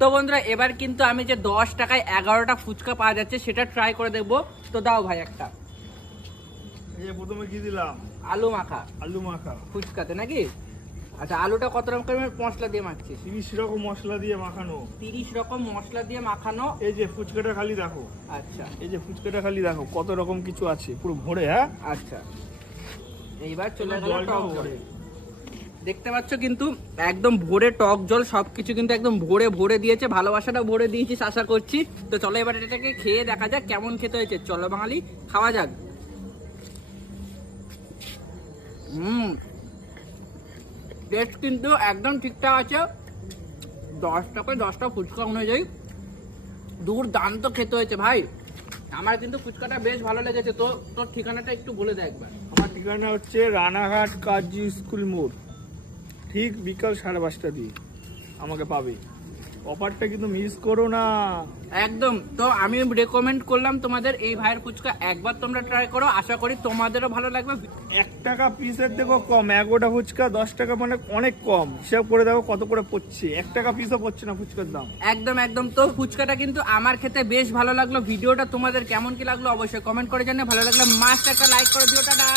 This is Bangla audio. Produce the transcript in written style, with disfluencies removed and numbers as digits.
তো বন্ধুরা এবার কিন্তু আমি যে 10 টাকায় 11টা ফুচকা পাওয়া যাচ্ছে সেটা ট্রাই করে দেখবো। তো দাও ভাই একটা। এই যে প্রথমে কি দিলাম? আলু মাখা আলু মাখা। ফুচকাতে নাকি? আচ্ছা, আলুটা কত রকমের মশলা দিয়ে মাখছিস? 30 রকম মশলা দিয়ে মাখানো। 30 রকম মশলা দিয়ে মাখানো। এই যে ফুচকাটা খালি দেখো। আচ্ছা, এই যে ফুচকাটা খালি দেখো কত রকম কিছু আছে পুরো ভরে। হ্যাঁ আচ্ছা, এইবার চলে গেল জলটাও টক ভরে। জলে। দেখতে পাচ্ছ কিন্তু একদম ভরে টক জল সবকিছু কিন্তু একদম ভরে ভরে দিয়েছে, ভালোবাসাটা ভরে দিয়েছিস আশা করছি। তো চলো এবার এটাকে খেয়ে দেখা যাক কেমন খেতে হয়েছে। চলো বাঙালি খাওয়া যাক। টেস্ট কিন্তু একদম ঠিকঠাক আছে। 10 টাকায় 10টা ফুচকা অনুযায়ী দুর্দান্ত খেতে হয়েছে ভাই। আমার কিন্তু ফুচকাটা বেশ ভালো লেগেছে। তো তোর ঠিকানাটা একটু বলে দে একবার। আমার ঠিকানা হচ্ছে রানাঘাট কাজী স্কুল মোড়, ঠিক বিকাল 5:30 দিয়ে আমাকে পাবে। অফারটা কিন্তু মিস করো না একদম। তো আমি রেকমেন্ড করলাম তোমাদের এই ভাইয়ের ফুচকা, একবার তোমরা ট্রাই করো, আশা করি তোমাদেরও ভালো লাগবে। 1 টাকা পিসের দেখো কম, 11টা ফুচকা 10 টাকা মানে অনেক কম। হিসাব করে দেখো কত করে পড়ছে, 1 টাকা পিসও পড়ছে না ফুচকার দাম। একদম একদম। তো ফুচকাটা কিন্তু আমার খেতে বেশ ভালো লাগলো। ভিডিওটা তোমাদের কেমন কি লাগলো অবশ্যই কমেন্ট করে জানিয়ে, ভালো লাগলে মাস্ট একটা লাইক করে দিও। টাটা।